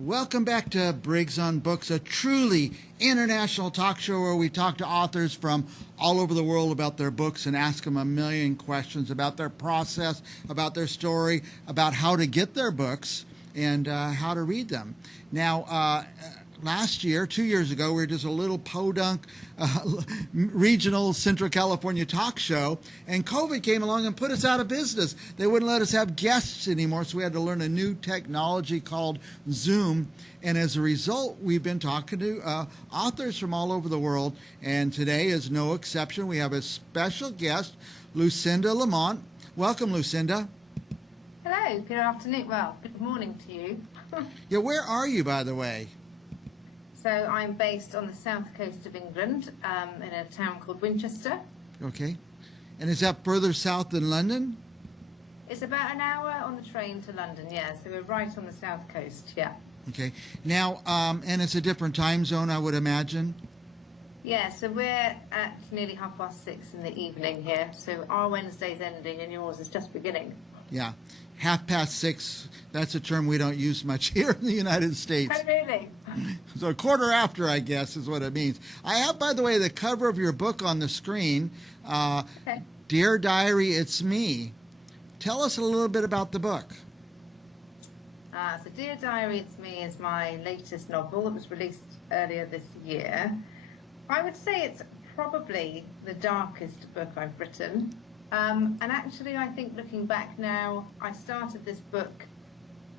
Welcome back to Briggs on Books, a truly international talk show where we talk to authors from all over the world about their books and ask them a million questions about their process, about their story, about how to get their books, and how to read them. Now, last year, 2 years ago, we were just a little podunk regional Central California talk show, and COVID came along and put us out of business. They wouldn't let us have guests anymore, so we had to learn a new technology called Zoom. And as a result, we've been talking to authors from all over the world, and today is no exception. We have a special guest, Lucinda Lamont. Welcome, Lucinda. Hello, good afternoon. Well, good morning to you. Yeah, where are you, by the way? So I'm based on the south coast of England, in a town called Winchester. Okay. And is that further south than London? It's about an hour on the train to London, yeah. So we're right on the south coast, yeah. Okay. Now, and it's a different time zone, I would imagine? Yeah, so we're at nearly 6:30 in the evening here. So our Wednesday's ending and yours is just beginning. Yeah. 6:30, that's a term we don't use much here in the United States. Oh, really? So a quarter after, I guess, is what it means. I have, by the way, the cover of your book on the screen. Okay. Dear Diary, It's Me. Tell us a little bit about the book. So Dear Diary, It's Me is my latest novel that was released earlier this year. I would say it's probably the darkest book I've written. And actually, I think looking back now, I started this book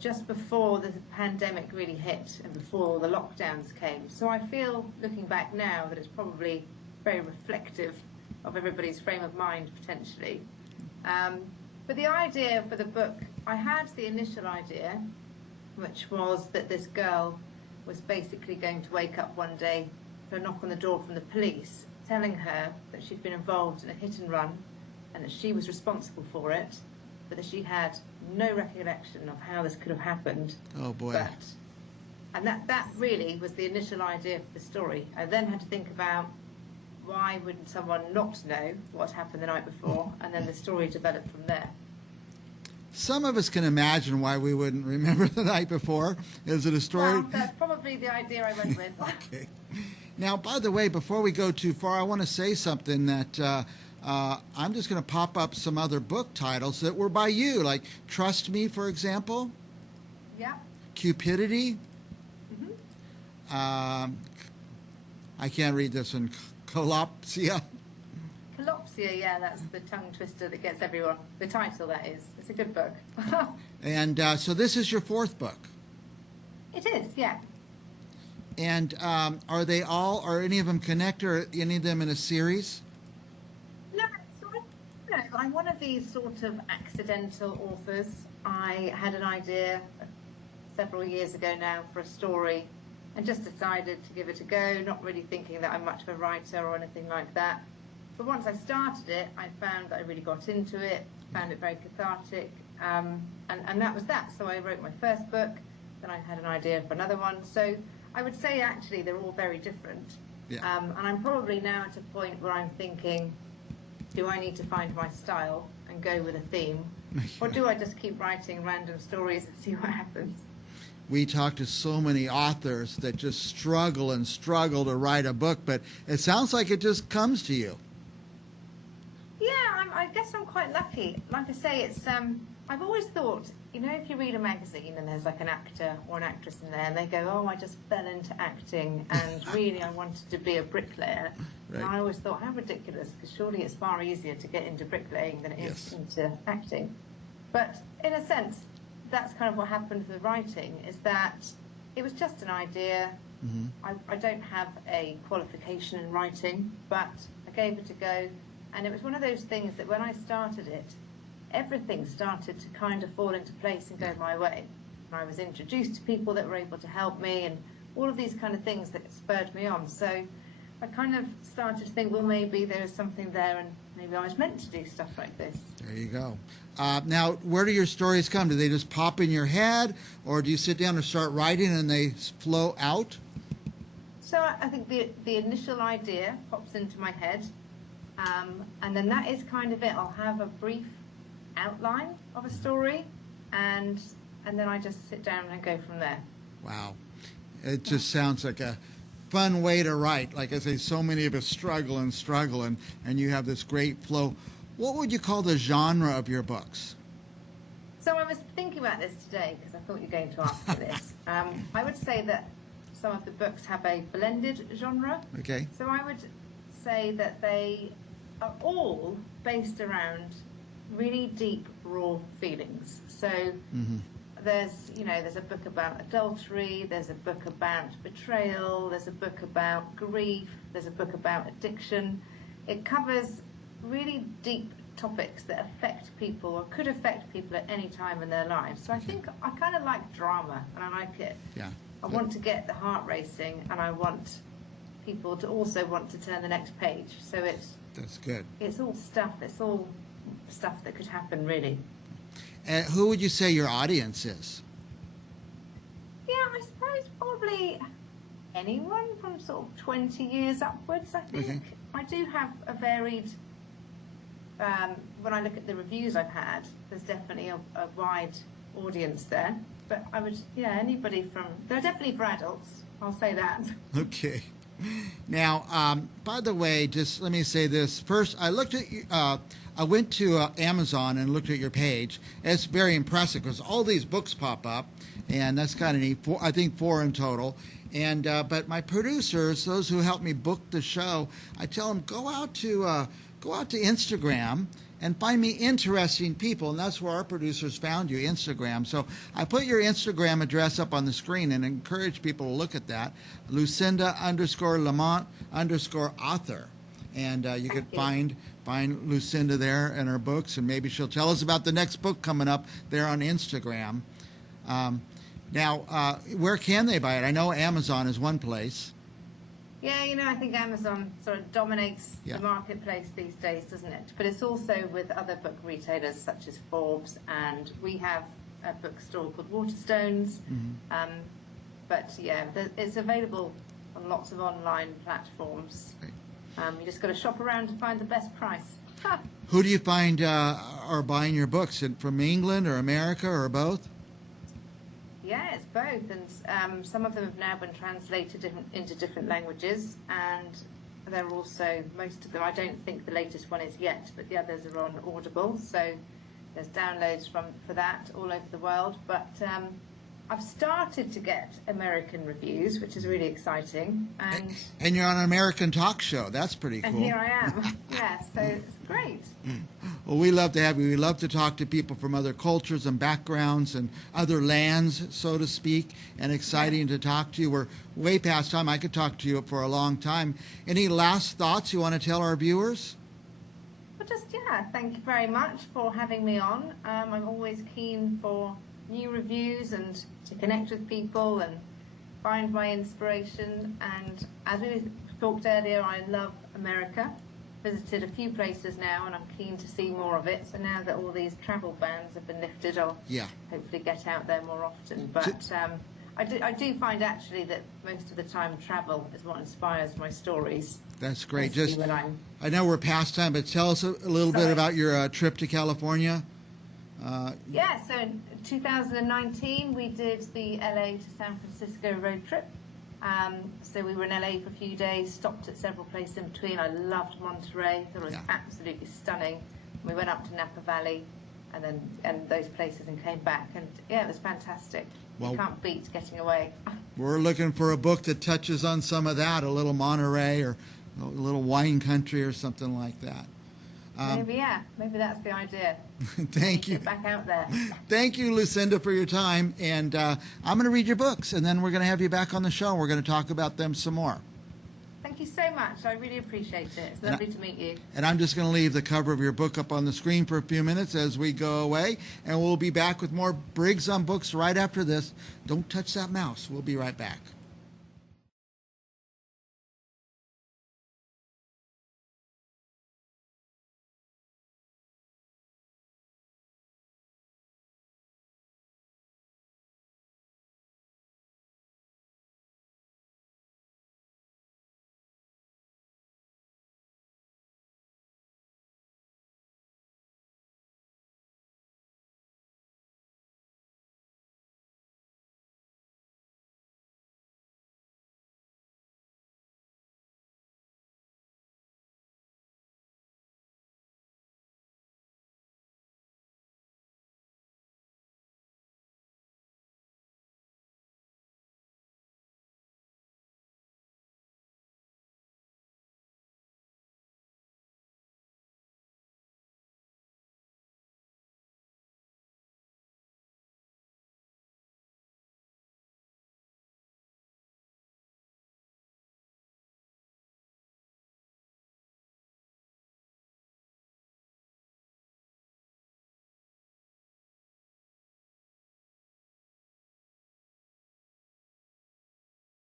just before the pandemic really hit and before the lockdowns came. So I feel, looking back now, that it's probably very reflective of everybody's frame of mind, potentially. But the idea for the book, I had the initial idea, which was that this girl was basically going to wake up one day to a knock on the door from the police, telling her that she'd been involved in a hit and run and that she was responsible for it, but that she had no recollection of how this could have happened. Oh, boy. And that really was the initial idea for the story. I then had to think about why wouldn't someone not know what happened the night before, and then the story developed from there. Some of us can imagine why we wouldn't remember the night before. Is it a story? Well, that's probably the idea I went with. Okay. Now, by the way, before we go too far, I want to say something that I'm just going to pop up some other book titles that were by you, like Trust Me, for example. Yeah. Cupidity. Mm-hmm. I can't read this one. Collapsia. Collapsia, yeah, that's the tongue twister that gets everyone. The title, that is. It's a good book. And so this is your fourth book. It is, yeah. And are any of them connected, or any of them in a series? No, I'm one of these sort of accidental authors. I had an idea several years ago now for a story and just decided to give it a go, not really thinking that I'm much of a writer or anything like that. But once I started it, I found that I really got into it, found it very cathartic, and that was that. So I wrote my first book, then I had an idea for another one. So I would say actually they're all very different. Yeah. And I'm probably now at a point where I'm thinking, do I need to find my style and go with a theme? Or do I just keep writing random stories and see what happens? We talk to so many authors that just struggle and struggle to write a book, but it sounds like it just comes to you. Yeah, I guess I'm quite lucky. Like I say, it's I've always thought, if you read a magazine and there's like an actor or an actress in there and they go, oh, I just fell into acting and really I wanted to be a bricklayer. Right. And I always thought, how ridiculous, because surely it's far easier to get into bricklaying than it is into acting. But in a sense, that's kind of what happened with the writing, is that it was just an idea. Mm-hmm. I don't have a qualification in writing, but I gave it a go. And it was one of those things that when I started it, everything started to kind of fall into place and go my way. And I was introduced to people that were able to help me and all of these kind of things that spurred me on. So I kind of started to think, well, maybe there was something there and maybe I was meant to do stuff like this. There you go. Now, where do your stories come? Do they just pop in your head, or do you sit down and start writing and they flow out? So I think the initial idea pops into my head, and then that is kind of it. I'll have a brief outline of a story, and then I just sit down and go from there. Wow. It just sounds like a fun way to write. Like I say, so many of us struggle, and you have this great flow. What would you call the genre of your books? So I was thinking about this today because I thought you were going to ask for this. I would say that some of the books have a blended genre. Okay. So I would say that they are all based around really deep, raw feelings. So there's a book about adultery, there's a book about betrayal, there's a book about grief, there's a book about addiction. It covers really deep topics that affect people or could affect people at any time in their lives. So I think I kind of like drama, and I like it. Yeah. I want to get the heart racing, and I want people to also want to turn the next page. So That's good. it's all stuff that could happen, really. And who would you say your audience is? Yeah, I suppose probably anyone from sort of 20 years upwards, I think. Okay. I do have a varied, when I look at the reviews I've had, there's definitely a wide audience there. But they're definitely for adults, I'll say that. Okay. Now, by the way, just let me say this. First, I went to Amazon and looked at your page. It's very impressive because all these books pop up, and that's kind of neat. I think 4 in total. And but my producers, those who help me book the show, I tell them go out to Instagram and find me interesting people, and that's where our producers found you, Instagram. So I put your Instagram address up on the screen and encourage people to look at that, Lucinda_Lamont_author. And you could find Lucinda there and her books, and maybe she'll tell us about the next book coming up there on Instagram. Now, where can they buy it? I know Amazon is one place. Yeah, I think Amazon sort of dominates the marketplace these days, doesn't it? But it's also with other book retailers such as Forbes, and we have a bookstore called Waterstones. But yeah, it's available on lots of online platforms. Right. You just got to shop around to find the best price. Who do you find are buying your books? From England or America or both? Yeah, it's both, and some of them have now been translated into different languages, and they're also, most of them, I don't think the latest one is yet, but the others are on Audible, so there's downloads for that all over the world. But I've started to get American reviews, which is really exciting. And you're on an American talk show. That's pretty cool. And here I am. Yeah, so it's great. Well, we love to have you. We love to talk to people from other cultures and backgrounds and other lands, so to speak, and exciting to talk to you. We're way past time. I could talk to you for a long time. Any last thoughts you want to tell our viewers? Well, thank you very much for having me on. I'm always keen for new reviews and to connect with people and find my inspiration. And as we talked earlier, I love America. Visited a few places now, and I'm keen to see more of it. So now that all these travel bans have been lifted, I'll hopefully get out there more often. But I do find actually that most of the time travel is what inspires my stories. That's great. I know we're past time, but tell us a little bit about your trip to California. So in 2019 we did the LA to San Francisco road trip. So we were in LA for a few days, stopped at several places in between. I loved Monterey, thought it was absolutely stunning. We went up to Napa Valley and those places and came back, and it was fantastic. You can't beat getting away. We're looking for a book that touches on some of that, a little Monterey or a little wine country or something like that. Maybe that's the idea. Thank you. Get back out there. Thank you, Lucinda, for your time. And I'm going to read your books, and then we're going to have you back on the show. We're going to talk about them some more. Thank you so much. I really appreciate it. It's lovely to meet you. And I'm just going to leave the cover of your book up on the screen for a few minutes as we go away. And we'll be back with more Briggs on Books right after this. Don't touch that mouse. We'll be right back.